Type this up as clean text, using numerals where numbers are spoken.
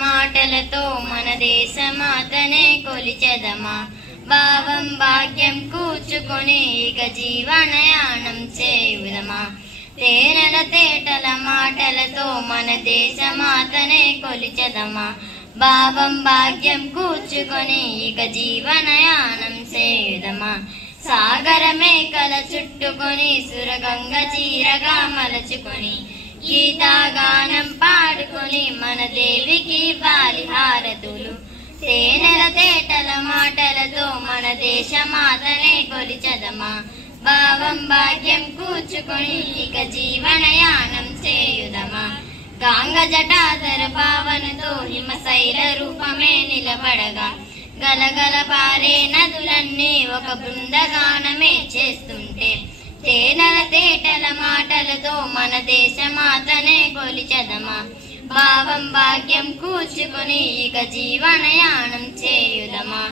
మాటలతో మన దేశమాతనే కొలిచెదమా భావం భాగ్యం కూర్చుకొని ఇక జీవనయానం చేయుదమా తేనెల తేటల మాటలతో మన దేశమాతనే కొలిచెదమా భావం భాగ్యం కూర్చుకొని ఇక జీవనయానం చేయుదమా సాగర మేకల చుట్టుకొని సురగంగ చీరగా మలచుకొని గీతాగానం పాడుకొని మన దేవికి వాలి హారతులు తేనెల తేటల మాటలతో మన దేశమాతనే కొలిచెదమా భావం భాగ్యం కూర్చుకొని ఇక జీవనయానం చేయుదమా గాంగ జటాధర భావనతో హిమశైల రూపమే నిలబడగా గలగల పారే నదులన్నీ ఒక బృందగానమే చేస్తుంటే తేనెల తేటల మాటలతో మన దేశమాతనే కొలిచెదమా భావం భాగ్యం కూర్చుకొని ఇక జీవనయానం